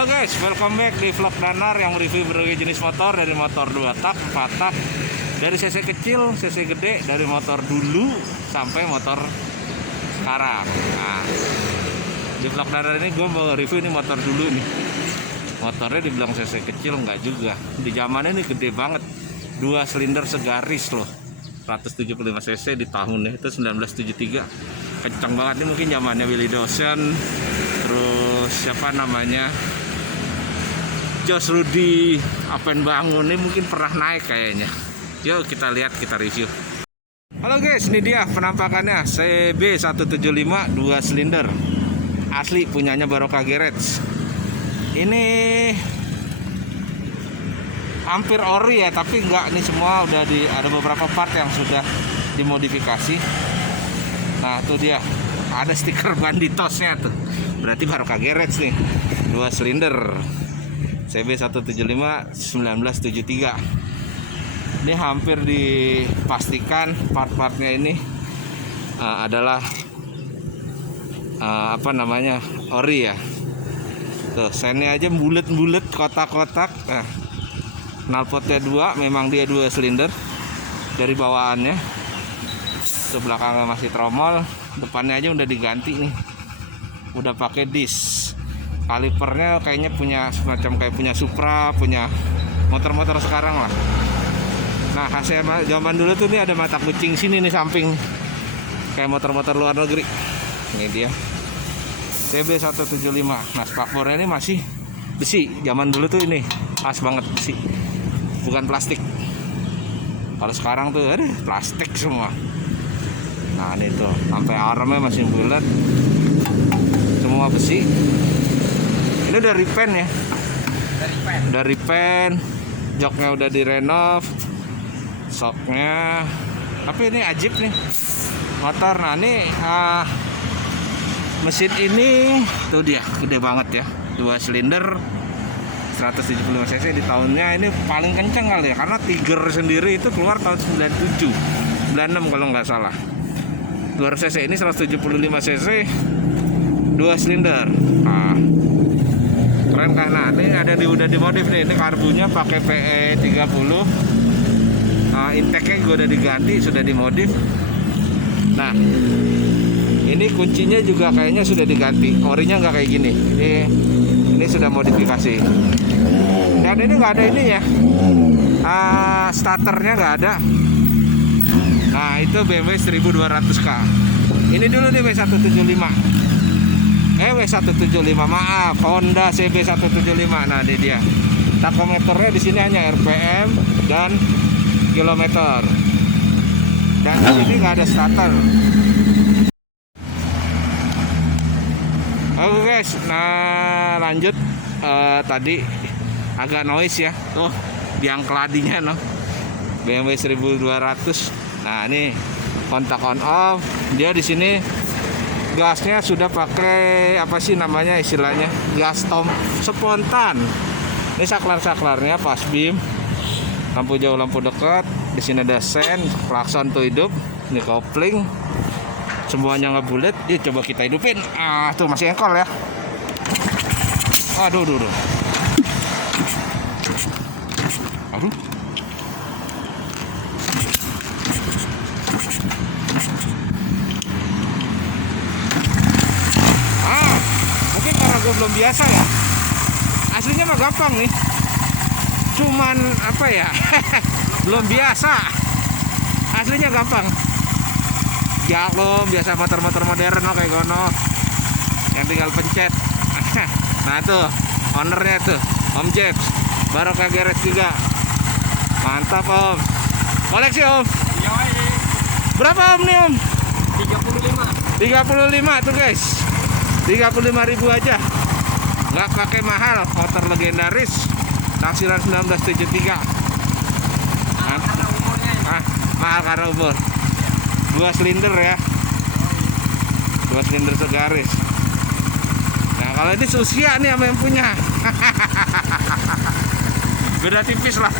Halo guys, welcome back di vlog Danar yang review berbagai jenis motor, dari motor 2 tak, 4 tak, dari cc kecil, cc gede, dari motor dulu sampai motor sekarang. Nah, di vlog Danar ini gue mau review ini motor dulu nih. Motornya dibilang cc kecil enggak juga. Di zamannya ini gede banget. 2 silinder segaris loh. 175 cc di tahunnya itu 1973. Kencang banget, ini mungkin zamannya Willy Dawson, terus siapa namanya, Jos Rudy Appenbangun, ini mungkin pernah naik kayaknya. Yuk kita lihat, kita review. Halo guys, ini dia penampakannya CB175 2 silinder asli punyanya Barokah Garage. Ini hampir ori ya, tapi enggak, ini semua udah ada beberapa part yang sudah dimodifikasi. Nah itu dia, ada stiker banditosnya tuh, berarti Barokah Garage nih. 2 silinder CB175 1973. Ini hampir dipastikan part-partnya ini adalah apa namanya, ori ya. Tuh sennya aja bulet-bulet, kotak-kotak. Nah, knalpotnya 2, memang dia 2 silinder dari bawaannya. Itu belakangnya masih tromol, depannya aja udah diganti nih, udah pakai disc. Kalipernya kayaknya punya semacam kayak punya Supra, punya motor-motor sekarang lah. Nah khasnya zaman dulu tuh nih ada mata kucing sini nih samping, kayak motor-motor luar negeri. Ini dia CB175. Nah spakbornya ini masih besi, zaman dulu tuh ini khas banget besi, bukan plastik. Kalau sekarang tuh ada plastik semua. Nah ini tuh sampai armnya masih bulat, semua besi. Ini udah repaint ya, udah repaint, joknya udah direnov, shocknya. Tapi ini ajib nih motor. Nah ini mesin ini tuh dia gede banget ya, 2 silinder 175 cc di tahunnya ini paling kenceng kali ya, karena Tiger sendiri itu keluar tahun 97 96 kalau nggak salah. 200 cc ini 175 cc 2 silinder. Nah, keren kan. Nah ini ada udah dimodif nih, ini karbunya pakai PE 30. Intake-nya juga udah diganti, sudah dimodif. Nah ini kuncinya juga kayaknya sudah diganti, orinya nggak kayak gini. Ini sudah modifikasi. Dan ini nggak ada ini ya, starternya nggak ada. Nah itu BMW 1200K. Ini dulu nih W175. W175, maaf, Honda CB175. Nah ini dia. Takometernya di sini hanya RPM dan kilometer. Dan di sini nggak ada starter. Oke guys, nah lanjut. Tadi agak noise ya. Tuh biang keladinya no. BMW 1200. Nah ini kontak on off. Dia di sini gasnya sudah pakai apa sih namanya istilahnya, gas spontan. Ini saklar-saklarnya pas beam, lampu jauh, lampu dekat. Di sini ada sen, klakson tuh hidup. Ini kopling, semuanya nggak bulat. Yuk coba kita hidupin. Tuh masih engkol ya. Aduh. Aduh. Mungkin karena gue belum biasa ya. Aslinya mah gampang nih. Cuman apa ya? Belum biasa. Aslinya gampang. Ya lo biasa motor-motor modern lo kayak gono, yang tinggal pencet. Nah tuh ownernya tuh Om Jeps, Barokah Garage juga. Mantap Om. Koleksi Om. Berapa Om nih Om? 35 tuh guys. 35.000 aja. Nggak pakai mahal, motor legendaris taksiran 1973. Mahal karena umur. 2 silinder ya, 2 silinder segaris. Nah kalau ini Susia nih sama yang punya. Beda tipis lah.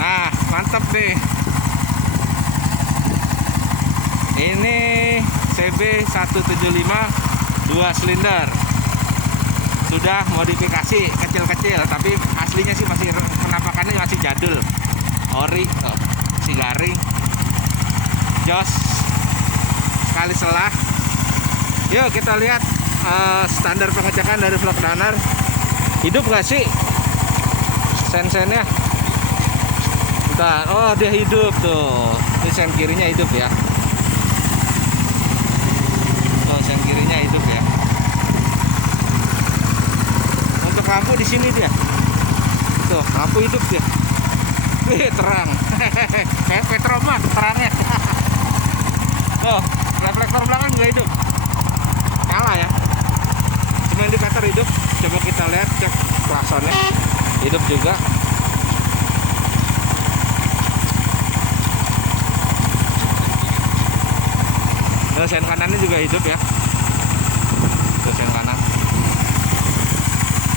Nah mantap deh. Ini CB175 2 silinder. Sudah modifikasi kecil-kecil, tapi aslinya sih masih penampakannya masih jadul. Ori, si garing. Jos sekali selah. Yuk kita lihat standar pengecekan dari vlog runner. Hidup gak sih sen-sennya? Bentar. Oh, dia hidup tuh. Ini sen kirinya hidup ya. Oh, sen kirinya hidup ya. Untuk lampu di sini dia. Tuh, lampu hidup dia. Wih, terang. Kayak Petromak terangnya. Oh, reflektor belakang juga hidup. Kalah ya. Cuma indikator hidup. Coba kita lihat, cek klaksonnya. Hidup juga. Nah, sen kanannya juga hidup ya. Tuh, sen kanan.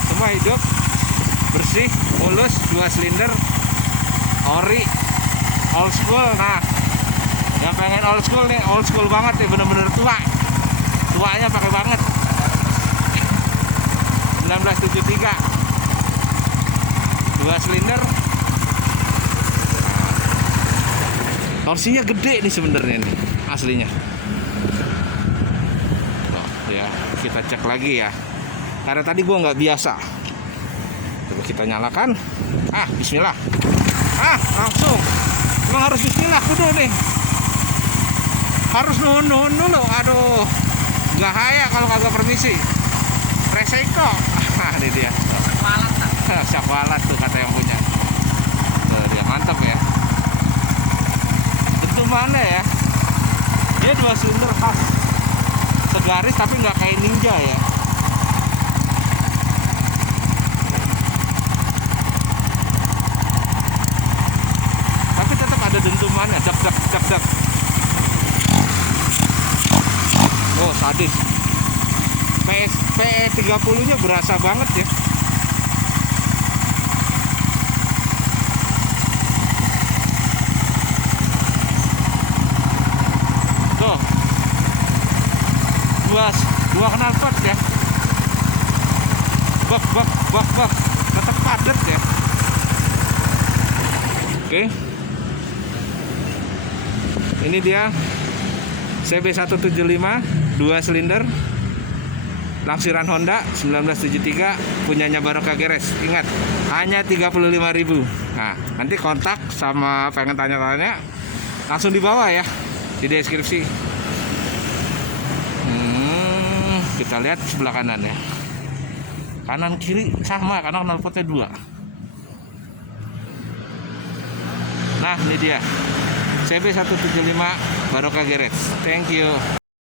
Semua hidup. Bersih, mulus, 2 silinder. Ori, old school. Nah, yang pengen old school nih, old school banget ya, bener-bener tua. Tuanya pakai banget. 1973 2 silinder. Torsinya gede nih sebenarnya nih aslinya. Oh, ya kita cek lagi ya, karena tadi gua nggak biasa. Coba kita nyalakan. Bismillah. Langsung. Emang harus bismillah kudu nih. Harus nuhun dulu. Aduh, nggak kaya kalau kagak permisi. Resiko. Ini dia. Syakwalat tuh kata yang punya. Tuh, dia mantap ya. Itu mana ya? Dia 2 silinder khas. Segaris tapi nggak kayak Ninja ya. Tapi tetap ada dentumannya. Dak. Oh, sadis. PE 30 nya berasa banget ya. Tuh, dua knalpot ya. Bak. Tetap padat ya. Oke. Ini dia CB175 2 silinder. Laksiran Honda 1973, punyanya Barokah Garage. Ingat, hanya 35.000. Nah, nanti kontak sama pengen tanya-tanya langsung di bawah ya, di deskripsi. Kita lihat sebelah kanan ya. Kanan kiri sama, karena knalpotnya 2. Nah, ini dia CB175 Barokah Garage. Thank you.